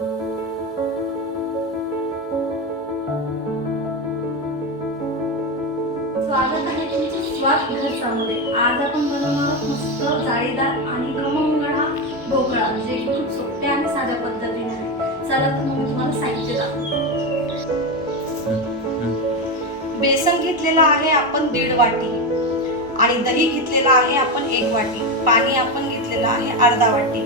स्वागत आहे स्वाद घरच्यामध्ये आज आपण बनवणार आहोत मस्त जाळीदार आणि खमंग हा ढोकळा जे खूप सोप्या आणि साध्या पद्धतीने आहे. चला तर मग तुम्हाला साहित्य बेसन घेतलेलं आहे आपण दीड वाटी आणि दही घेतलेलं आहे आपण एक वाटी. पाणी आपण घेतलेलं आहे अर्धा वाटी.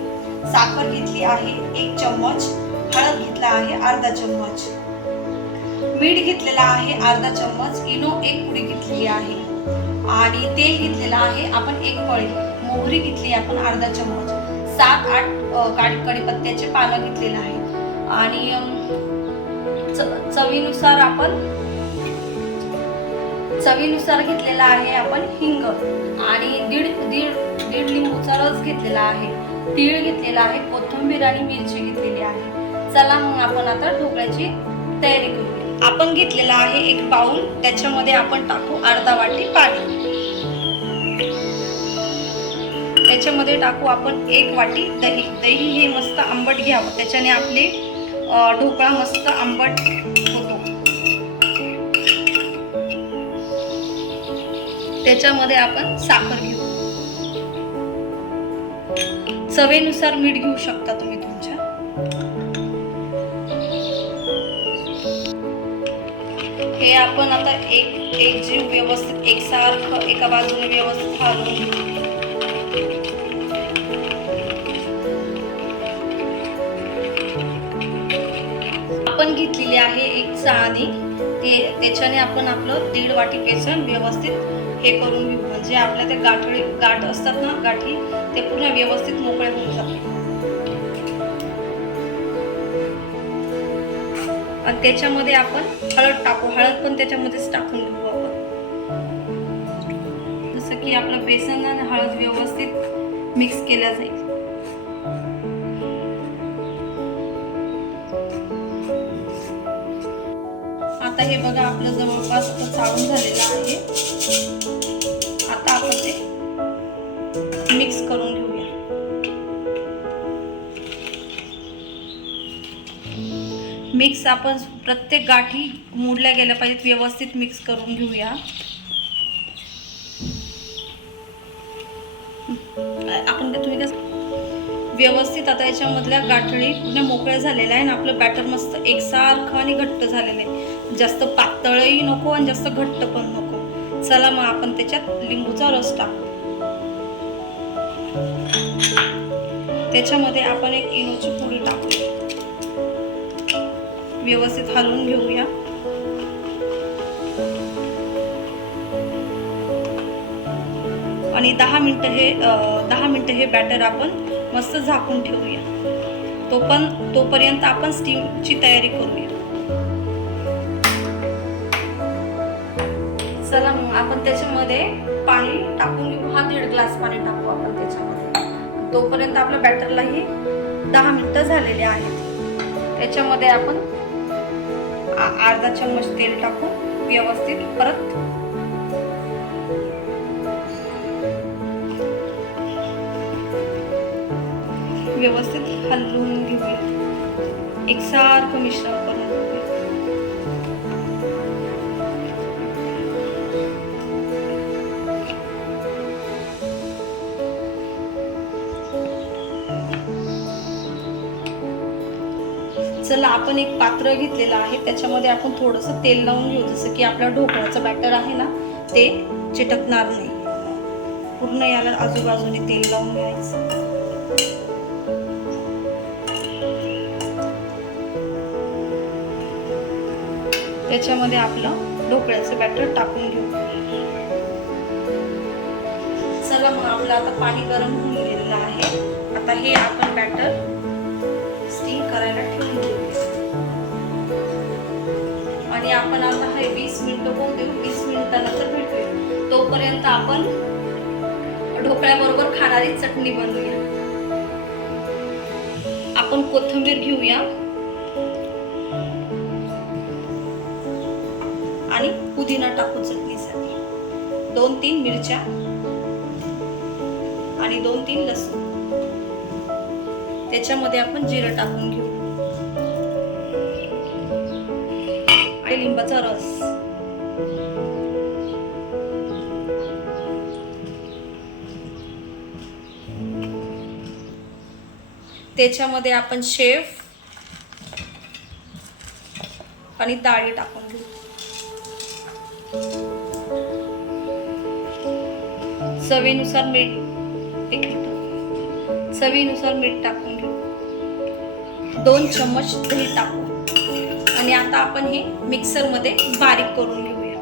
साखर घेतली आहे एक चम्मच. हळद घेतला आहे अर्धा चम्मच. मीठ घेतलेला आहे अर्धा चम्मच इनो एक पुडी घेतलेली आहे. आणि तेल घेतलेलं आहे आपण एक पळी मोहरी घेतली आपण अर्धा चम्मच. सात आठ काडी कडीपत्त्याचे कढीपत्त्याचे पानं घेतलेलं आहे. आणि च- चवीनुसार आपण चवीनुसार घेतलेला आहे आपण हिंग. आणि दीड दीड दीड लिंबूचा रस घेतलेला आहे. तीळ घेतलेला आहे. कोथिंबीर आणि मिरची घेतलेली आहे. चला मग आपण आता ढोकळ्याची तयारी करू आपण घेतलेला आहे एक बाउल त्याच्यामध्ये आपण टाकू अर्धा वाटी पाणी. त्याच्यामध्ये टाकू आपण एक वाटी दही. दही हे मस्त आंबट घ्यावं. त्याच्याने आपले ढोकळा मस्त आंबट होतो. त्याच्यामध्ये आपण साखर घेऊ. चवेनुसार मीठ घेऊ शकता तुम्ही. हे आपण आता एक एक जीव व्यवस्थित एकसारखं एका बाजूने व्यवस्थित हलवून घेऊ. आपण घेतलेली आहे एक चाळणी ते त्याच्याने आपण आपलं दीड वाटी बेसन व्यवस्थित हे करून घेऊ. म्हणजे आपल्या ते गाठळी गाठ असतात ना गाठी ते पूर्ण व्यवस्थित मोकळे होऊन जातात. आणि त्याच्यामध्ये आपण हळद टाकू. हळद पण त्याच्यामध्येच टाकून घेऊ आपण. जसं की आपलं बेसन आणि हळद व्यवस्थित मिक्स केल्या जाईल. आता हे बघा आपलं जवळपास आता चाळून झालेलं आहे. मिक्स आपण प्रत्येक गाठी मोडल्या गेल्या पाहिजेत व्यवस्थित मिक्स करून घेऊया. आपण तुम्ही कसं व्यवस्थित आता याच्यामधल्या गाठळी पूर्ण मोकळ्या झालेल्या आहे आणि आपलं बॅटर मस्त एकसारखं आणि घट्ट झालेलं आहे. जास्त पातळही नको आणि जास्त घट्ट पण नको. चला मग आपण त्याच्यात लिंबूचा रस टाकू. त्याच्यामध्ये आपण एक इनोची पुडी टाकू व्यवस्थित हलवून घेऊया. आणि दहा मिनटं हे दहा मिनटं हे बॅटर आपण मस्त झाकून ठेवूया. तो पण तोपर्यंत आपण स्टीमची तयारी करूया. चला मग आपण त्याच्यामध्ये पाणी टाकून घेऊ. हा दीड ग्लास पाणी टाकू आपण त्याच्यामध्ये. तोपर्यंत आपल्या बॅटरलाही दहा मिनटं झालेले आहेत. त्याच्यामध्ये आपण अर्धा चम्मच तेल टाकू व्यवस्थित परत व्यवस्थित हलवून घेऊया. एकसारखं मिश्रण करून घेऊया. आपण एक पात्र घेतलेलं आहे त्याच्यामध्ये आपण थोडंसं तेल लावून घेऊ. जसं की आपला ढोकळ्याचं बॅटर आहे ना ते चिटकणार नाही. पूर्ण याला आजूबाजूने तेल लावून घ्यायचं. त्याच्यामध्ये आपलं ढोकळ्याचं बॅटर टाकून घेऊ. चला मग आपलं आता पाणी गरम होऊन गेलेलं आहे. आता हे आपण बॅटर स्टीम करायला ठेवून घेऊ. आपण आता हे वीस मिनिटं होऊन देऊ. वीस मिनिटानंतर भेटूया. तोपर्यंत आपण ढोकळ्याबरोबर खाणारी चटणी बनवूया. आपण कोथिंबीर घेऊया. आणि पुदिना टाकू चटणीसाठी. दोन तीन मिरच्या. आणि दोन तीन लसूण. त्याच्यामध्ये आपण जिरं टाकून घेऊ. लिंबाचा रस त्याच्यामध्ये आपण शेफ आणि डाळी टाकून घेऊ. चवीनुसार मीठ एक चवीनुसार मीठ टाकून घेऊ. दोन चम्मच दही टाकू आता आपण हे मिक्सरमध्ये बारीक करून घेऊया.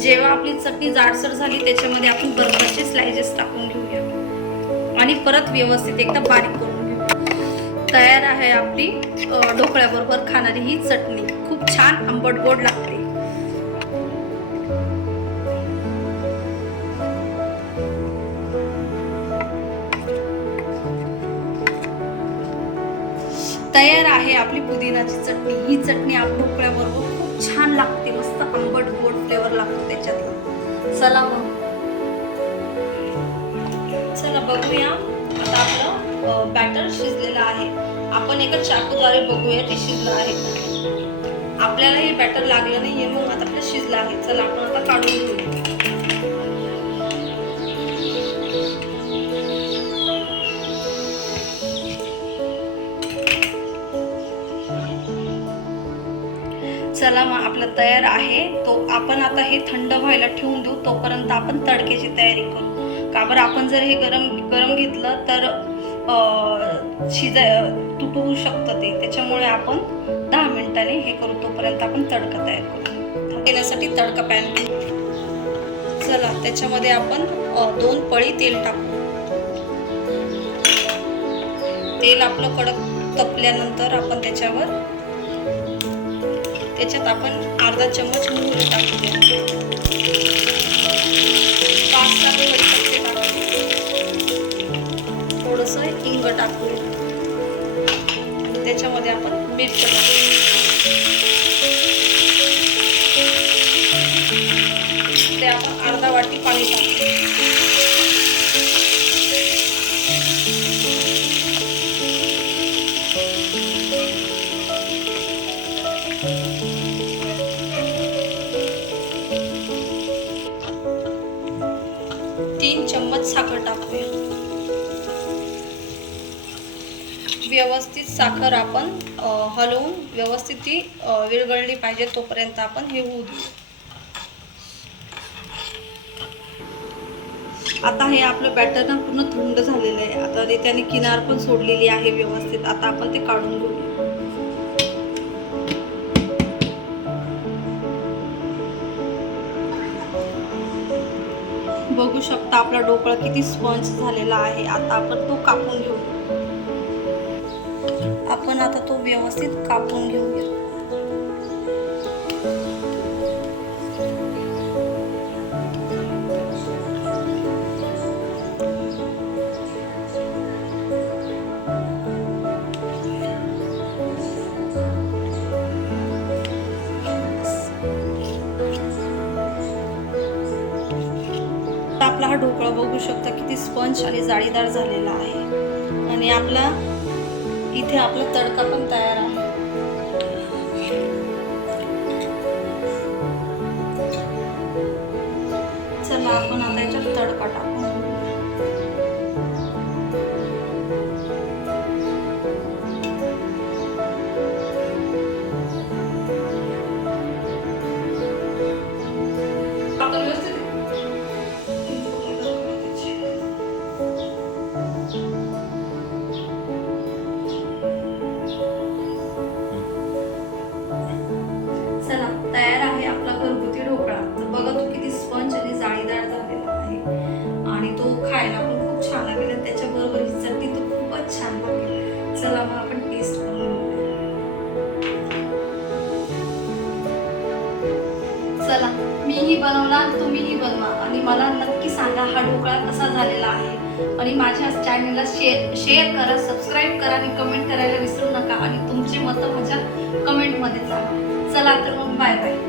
जेव्हा आपली चटणी जाडसर झाली त्याच्यामध्ये आपण बर्गरचे स्लायसेस टाकून घेऊया. आणि परत व्यवस्थित एकदा बारीक करून घेऊ तयार आहे आपली ढोकळ्याबरोबर खाणारी ही चटणी. खूप छान आंबट गोड लागते. तयार आहे आपली पुदिनाची चटणी. ही चटणी आप ढोकळ्याबरोबर खूप छान लागते. मस्त आंबट गोड फ्लेवर लागतो त्याच्यात चला मग. चला बघूया. आता आपलं बॅटर शिजलेलं आहे. आपण एका चाकूद्वारे बघूया ते शिजलं आहे आपल्याला हे बॅटर लागलं नाही मग आता आपलं शिजलं आहे. चला आपण आता काढून घेऊया. चला मग आपलं तयार आहे. तो आपण आता हे थंड व्हायला ठेवून देऊ. तोपर्यंत आपण तडक्याची तयारी करू. का बरं? आपण जर हे गरम गरम घेतलं तर अं, शिजाय तुटू शकतं ते. त्याच्यामुळे आपण दहा मिनिटांनी हे करू. तोपर्यंत आपण तडका तयार करू. येण्यासाठी तडका पॅन चला त्याच्यामध्ये आपण दोन पळी तेल टाकू. तेल आपलं कडक तपल्यानंतर आपण त्याच्यावर त्याच्यात आपण अर्धा चम्मच मोहरी टाकूया पाच सहा कढीपत्ते थोडंसं हिंग टाकूया त्याच्यामध्ये आपण मीठ टाकू ते आपण अर्धा वाटी पाणी टाकू व्यवस्थित साखर आपण हलवून व्यवस्थित ती विरघळली पाहिजे तोपर्यंत आपण हे होऊ देऊ. आता हे आपलं बॅटर ना पूर्ण थंड झालेलं आहे. आता त्याने किनार पण सोडलेली आहे व्यवस्थित. आता आपण ते काढून घेऊ. बघू शकता आपला ढोकळा किती स्पंज झालेला आहे. आता आपण तो कापून घेऊ. व्यवस्थित कापून घेऊया. आपला हा ढोकळा बघू शकता किती स्पंज आणि जाळीदार झालेला आहे. आणि आपला इथे आपला तडका पण तयार चला तयार आहे आपला घरगुती ढोकळा. तर बघा तो किती स्पंज आणि जाळीदार झालेला आहे. आणि तो खायला पण खूप छान लागेल आणि त्याच्याबरोबर ही चटणी तर खूपच छान लागेल. चला मग आपण टेस्ट करून चला मीही बनवला तुम्हीही बनवा. आणि मला नक्की सांगा हा ढोकळा कसा झालेला आहे. आणि माझ्या चॅनलला शेअर शेअर करा सबस्क्राईब करा आणि कमेंट करायला विसरू नका. आणि तुमचे मतं माझ्या कमेंटमध्ये सांगा. चला तर मग बाय बाय.